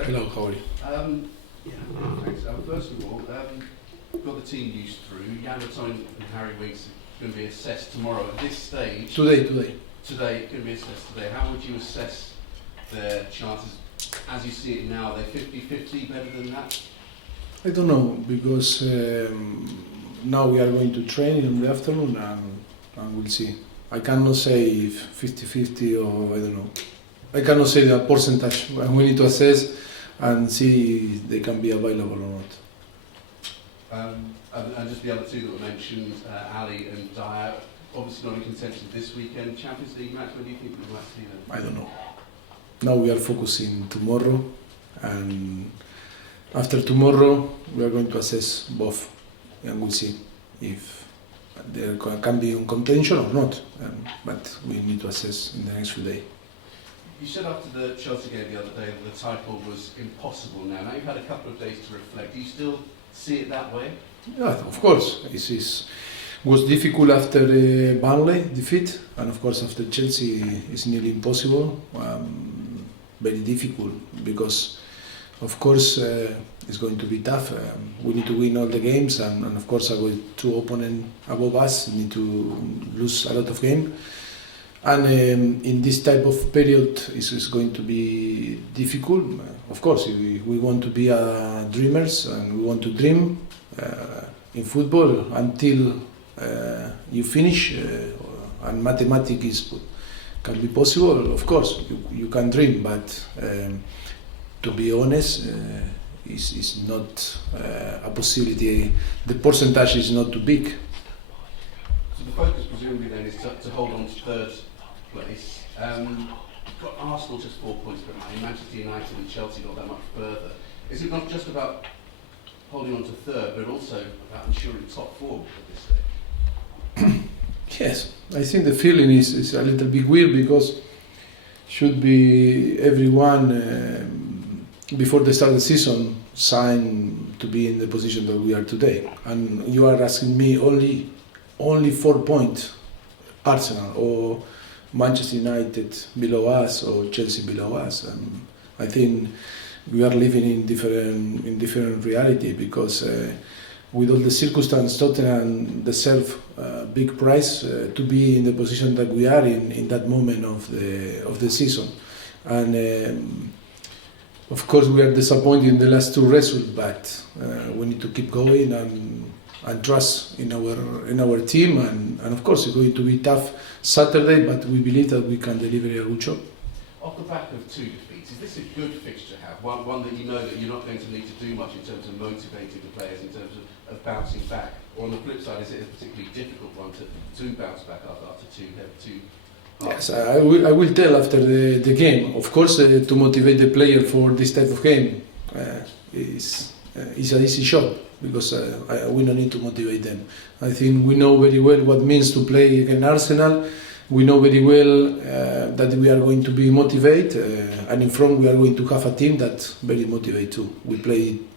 Mauricio. Hello, how are you? Thanks. First of all, got the team used through. Jan Vertonghen and Harry Winks are going to be assessed tomorrow. At this stage, Today. Today, going to be assessed today. How would you assess their chances as you see it now? Are they 50-50, better than that? I don't know, because now we are going to train in the afternoon and we'll see. I cannot say if 50-50 or I don't know. I cannot say the percentage. We need to assess and see if they can be available or not. And just the other two that were mentioned, Ali and Dyer, obviously not in contention this weekend. Champions League match, when do you think we might see them? I don't know. Now we are focusing tomorrow, and after tomorrow we are going to assess both, and we'll see if there can be in contention or not. But we need to assess in the next few days. You said after the Chelsea game the other day that the title was impossible now. Now you've had a couple of days to reflect. Do you still see it that way? Yeah, of course. It was difficult after the Burnley defeat, and of course after Chelsea it's nearly impossible. Very difficult because, of course, it's going to be tough. We need to win all the games, and of course our two opponents above us need to lose a lot of games. And in this type of period, it's going to be difficult. Of course, we want to be dreamers, and we want to dream in football until you finish, and mathematics can be possible. Of course, you can dream, but to be honest, is not a possibility. The percentage is not too big. So the focus presumably then is to hold on to third place. You've got Arsenal just 4 points behind, Manchester United and Chelsea not that much further. Is it not just about holding on to third, but also about ensuring top four at this stage? Yes, I think the feeling is a little bit weird because should be everyone before the start of the season signed to be in the position that we are today. And you are asking me only 4 points, Arsenal or Manchester United below us or Chelsea below us. And I think we are living in different reality because with all the circumstances, Tottenham deserve a big prize to be in the position that we are in that moment of the season. And of course we are disappointed in the last two results, but we need to keep going and trust in our team. And of course it's going to be tough Saturday, but we believe that we can deliver a good job. Off the back of two defeats, is this a good fixture to have? One that you know that you're not going to need to do much in terms of motivating the players, in terms of bouncing back? Or on the flip side, is it a particularly difficult one to bounce back after two? Yes, I will tell after the game. Of course, to motivate the player for this type of game is an easy job because we don't need to motivate them. I think we know very well what it means to play against Arsenal. We know very well that we are going to be motivated, and in front we are going to have a team that's very motivated too. We played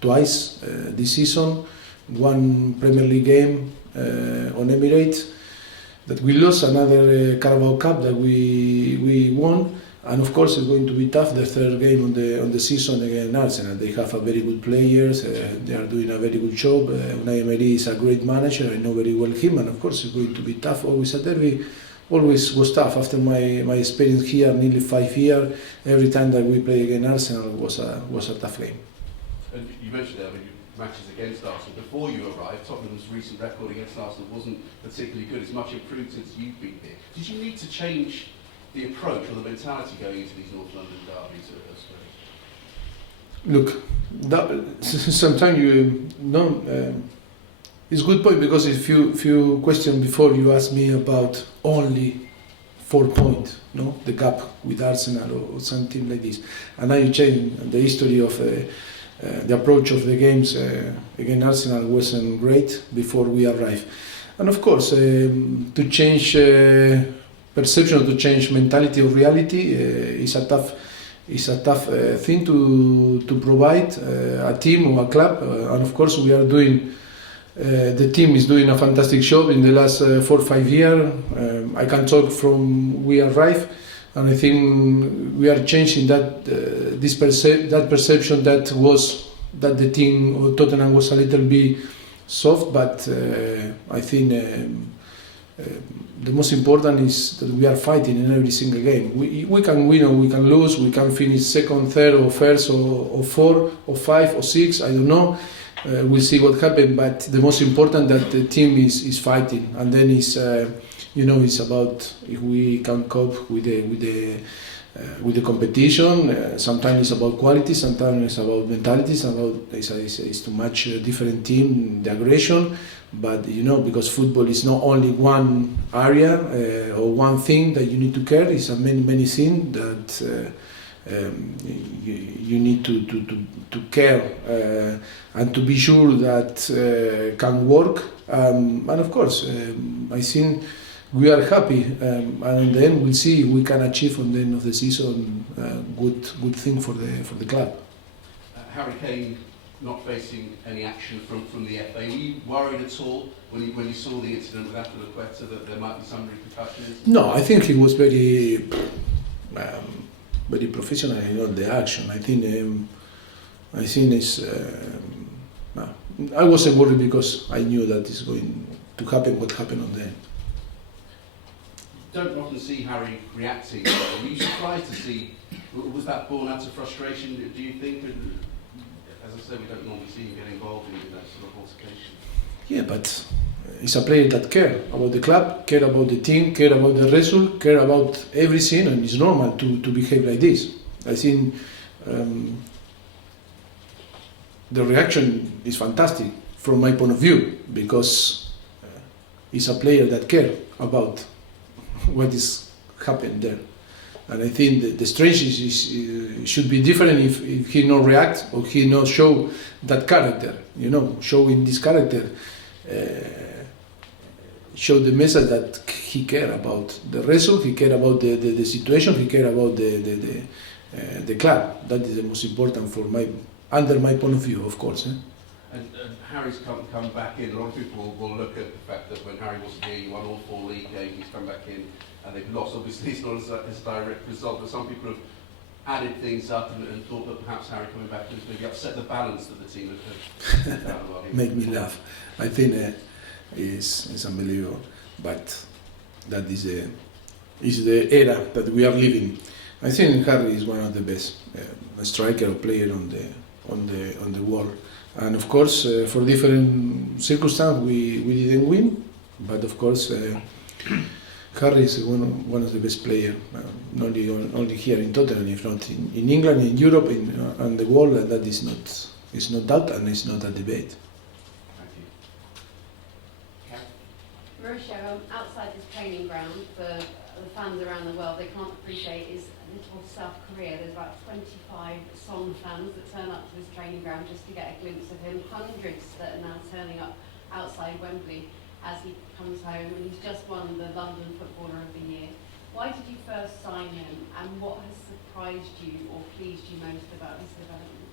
twice this season, one Premier League game on Emirates that we lost, another Carabao Cup that we won, and of course it's going to be tough the third game on the season against Arsenal. They have a very good players, they are doing a very good job. Unai Emery is a great manager, I know very well him, and of course it's going to be tough. Always a derby. Always was tough. After my experience here, nearly 5 years, every time that we play against Arsenal was a tough game. And you mentioned there matches against Arsenal. Before you arrived, Tottenham's recent record against Arsenal wasn't particularly good. It's much improved since you've been here. Did you need to change the approach or the mentality going into these North London derbies? Look, sometimes you know. It's a good point because if you questioned before, you asked me about only 4 points, no, the gap with Arsenal or something like this, and now you change the history of the approach of the games against Arsenal wasn't great before we arrived, and of course to change perception, to change mentality of reality is a tough thing to provide a team or a club, and of course we are doing. The team is doing a fantastic job in the last 4 or 5 years. I can talk from we arrived, and I think we are changing that that perception that was that the team or Tottenham was a little bit soft, but I think the most important is that we are fighting in every single game. We can win or we can lose, we can finish second, third or first or four or five or six, I don't know. We'll see what happens, but the most important that the team is fighting, and then it's it's about if we can cope with the competition. Sometimes it's about quality, sometimes it's about mentality, it's to match a different team, the aggression. But because football is not only one area or one thing that you need to care. It's many things that you need to care and to be sure that can work. And of course, I think we are happy, and then we'll see if we can achieve on the end of the season good thing for the club. Harry Kane not facing any action from the FA. Were you worried at all when you saw the incident with Atalanta that there might be some repercussions? No, I think he was very professional in the action. I think it's. I wasn't worried because I knew that it's going to happen. What happened on the end. Don't often see Harry reacting. Were you surprised to see? Was that born out of frustration? Do you think? As I say, we don't normally see him get involved in that sort of altercation. Yeah, but he's a player that care about the club, care about the team, care about the result, care about everything, and it's normal to behave like this. I think the reaction is fantastic from my point of view, because he's a player that care about what is happening there. And I think the strange should be different if he not react or he not show that character, showing this character, show the message that he care about the result, he care about the situation, he care about the club. That is the most important under my point of view, of course. And Harry's come back in. A lot of people will look at the fact that when Harry wasn't here, you won all 4 league games, he's come back in and they've lost. Obviously, it's not as a direct result, but some people have added things up and thought that perhaps Harry coming back has maybe upset the balance that the team had found. Make me laugh. I think it's unbelievable, but that is the era that we are living. I think Harry is one of the best striker or player on the world. And of course, for different circumstances, we didn't win. But of course, Harry is one of the best players, not only here in Tottenham, if not in England, in Europe, and the world. And that is not doubt, and it's not a debate. Thank you. Mauricio, outside this training ground, for the fans around the world, they can't appreciate is little South Korea. There's about 25 Son fans that turn up to this training ground just to get a glimpse of him. Hundreds that are now turning up outside Wembley as he comes home, and he's just won the London Footballer of the Year. Why did you first sign him, and what has surprised you or pleased you most about his development?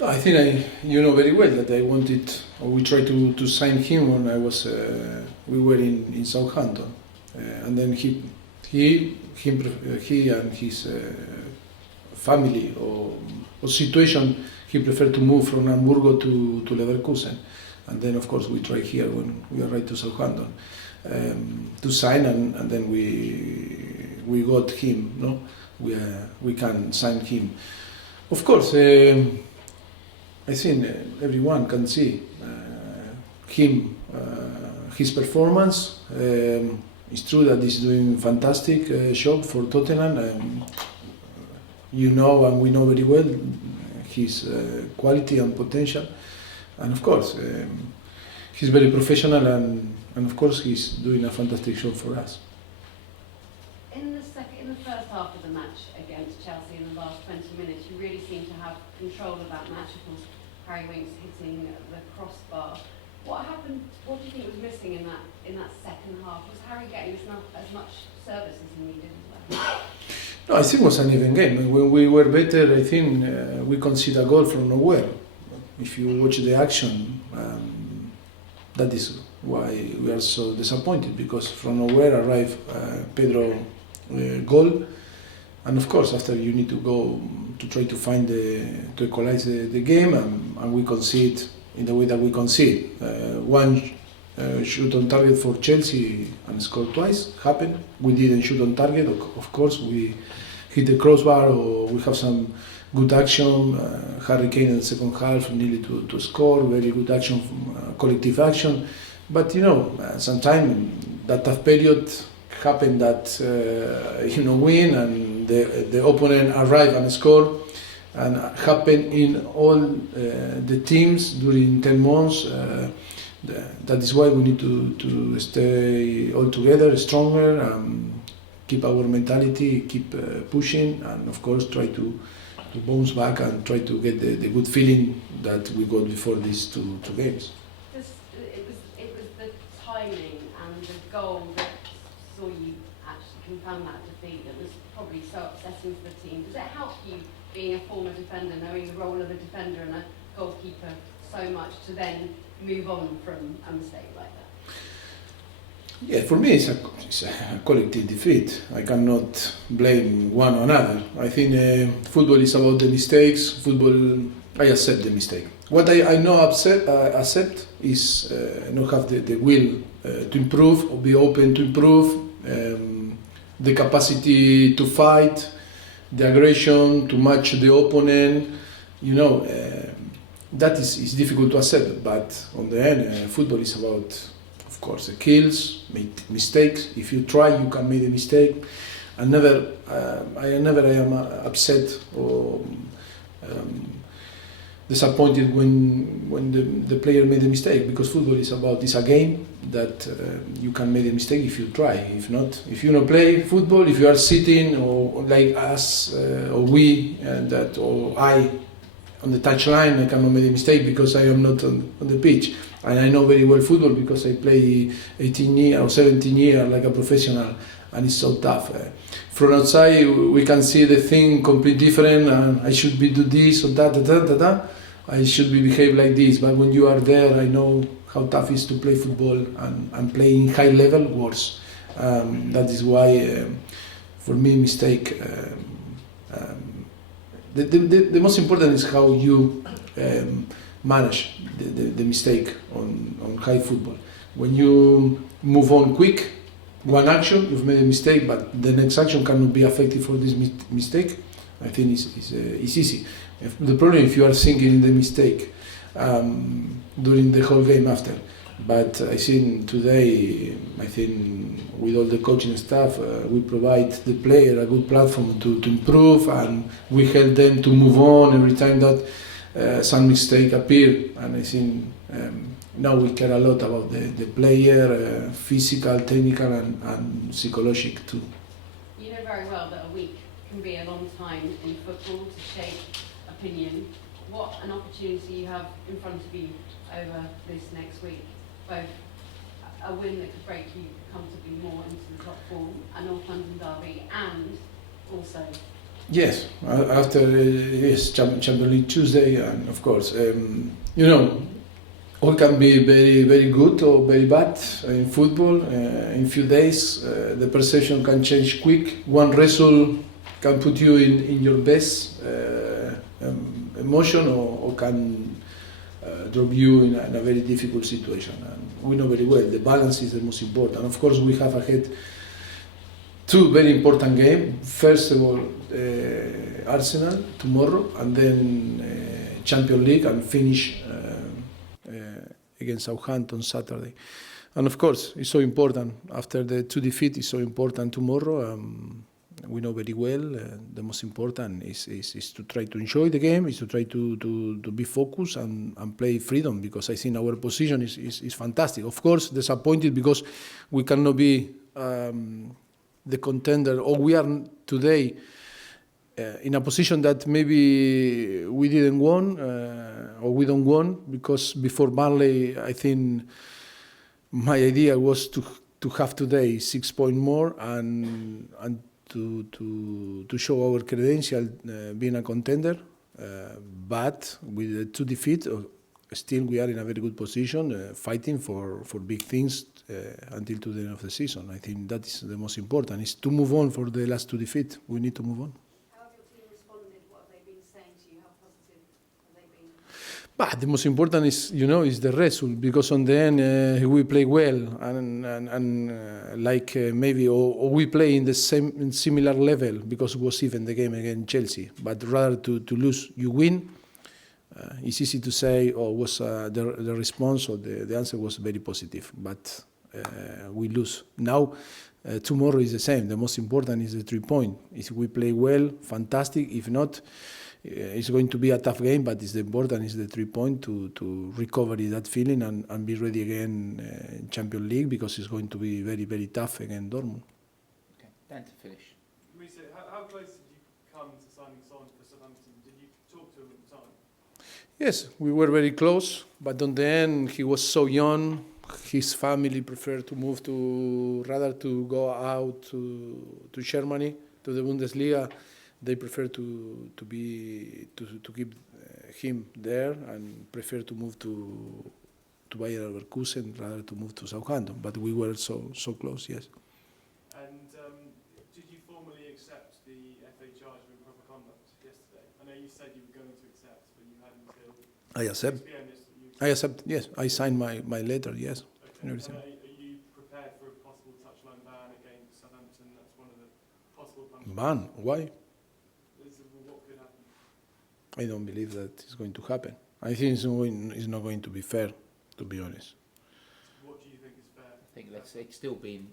No, I think you know very well that I wanted, or we tried to sign him when we were in Southampton, and then he and his family or situation, he preferred to move from Hamburgo to Leverkusen. And then, of course, we tried here when we arrived to Southampton to sign, and then we got him. No, we can sign him. Of course, I think everyone can see him, his performance. It's true that he's doing fantastic job for Tottenham. And we know very well his quality and potential. And of course, he's very professional, and of course he's doing a fantastic job for us. In the first half of the match against Chelsea, in the last 20 minutes, you really seem to have control of that match. Of course, Harry Winks hitting the crossbar. What happened? What do you think was missing in that second half? Was Harry getting as much service as he needed as well? No, I think it was an even game. When we were better, I think we conceded a goal from nowhere. If you watch the action, that is why we are so disappointed, because from nowhere arrived Pedro goal. And of course, after you need to go to try to find to equalize the game, and we concede in the way that we concede. One shoot on target for Chelsea and scored twice, happened. We didn't shoot on target, of course. We hit the crossbar, or we have some good action. Harry Kane in the second half nearly to score, very good action, collective action. But sometimes that tough period happened that win and the opponent arrive and score, and happen in all the teams during 10 months. That is why we need to stay all together, stronger, keep our mentality, keep pushing, and of course try to bounce back and try to get the good feeling that we got before these two games. It was the timing and the goal that saw you actually confound that defeat that was probably so upsetting to the team. Does it help you, being a former defender, knowing the role of a defender and a goalkeeper so much, to then move on from a mistake like that? Yeah, for me it's a collective defeat. I cannot blame one or another. I think football is about the mistakes. Football, I accept the mistake. What I know accept is not have the will to improve, or be open to improve, the capacity to fight, the aggression, to match the opponent. That is difficult to accept, but on the end, football is about, of course, the kills, mistakes. If you try, you can make a mistake. I never am upset or disappointed when the player made a mistake, because football is a game that you can make a mistake if you try. If not, if you don't play football, if you are sitting, or like us or we or I on the touchline, I cannot make a mistake because I am not on the pitch. And I know very well football because I play 18 years or 17 years like a professional, and it's so tough. From outside, we can see the thing completely different, and I should do this or that. I should behave like this. But when you are there, I know how tough it is to play football, and playing high level worse. That is why, for me, mistake. The most important is how you manage the mistake on high football. When you move on quick, one action, you've made a mistake, but the next action cannot be affected for this mistake. I think it's easy. The problem if you are thinking in the mistake during the whole game after. But I think today, with all the coaching staff, we provide the player a good platform to improve, and we help them to move on every time that some mistake appear. And I think now we care a lot about the player, physical, technical, and psychological too. You know very well that a week can be a long time in football to shape opinion. What an opportunity you have in front of you over this next week. Both a win that could break you comfortably more into the top four, a North London derby, and also... Yes, after Champions League Tuesday, and of course, all can be very, very good or very bad in football. In few days, the perception can change quick. One result can put you in your best emotion, or can drop you in a very difficult situation. And we know very well the balance is the most important. Of course, we have ahead two very important games. First of all, Arsenal tomorrow, and then Champions League, and finish against Southampton Saturday. And of course, it's so important. After the two defeats, it's so important tomorrow. We know very well the most important is to try to enjoy the game, is to try to be focused and play freedom, because I think our position is fantastic. Of course, disappointed because we cannot be the contender, or we are today in a position that maybe we didn't won, or we don't won, because before Burnley, I think my idea was to have today 6 points more and to show our credential being a contender. But with the two defeats, still we are in a very good position, fighting for big things until to the end of the season. I think that is the most important, is to move on for the last two defeats. We need to move on. How have your team responded? What have they been saying to you? How positive have they been? But the most important is, is the result, because on the end we play well and like maybe or we play in the same similar level, because it was even the game against Chelsea. But rather to lose, you win. It's easy to say, was the response or the answer was very positive, but we lose. Now, tomorrow is the same. The most important is the 3 point. If we play well, fantastic. If not, it's going to be a tough game, but it's the important is the 3 point to recover that feeling and be ready again in Champions League, because it's going to be very, very tough against Dortmund. Okay, Dan to finish. Mauricio, how close did you come to signing Son for Southampton? Did you talk to him at the time? Yes, we were very close, but on the end he was so young. His family preferred to move rather to go out to Germany, to the Bundesliga. They prefer to keep him there and prefer to move to Bayer Leverkusen rather to move to Southampton. But we were so close, yes. And did you formally accept the FA charge of improper conduct yesterday? I know you said you were going to accept, but you hadn't until I accept. 6 p.m. yesterday. I accept. Yes, I signed my letter. Yes, Okay. and everything. Are you prepared for a possible touchline ban against Southampton? That's one of the possible punishments. Ban? Why? What could happen? I don't believe that is going to happen. I think it's not going to be fair, to be honest. What do you think is fair? I think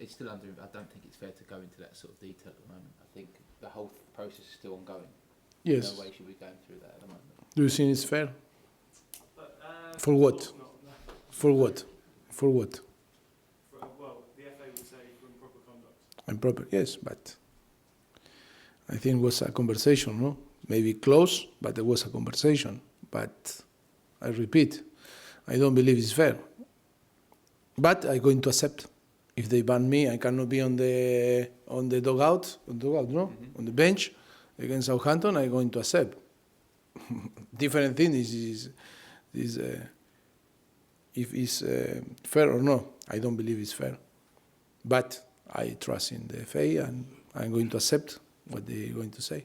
it's still under. I don't think it's fair to go into that sort of detail at the moment. I think the whole process is still ongoing. Yes. No way should we be going through that at the moment. Do you think it's fair? But, For what? of course not, no. For what? For what? Well, the FA would say for improper conduct. Improper, yes, but I think it was a conversation, no? Maybe close, but there was a conversation. But I repeat, I don't believe it's fair. But I'm going to accept. If they ban me, I cannot be on the dugout, no? Mm-hmm. On the bench against Southampton, I'm going to accept. Different thing is if it's fair or not. I don't believe it's fair. But I trust in the FA and I'm going to accept what they're going to say.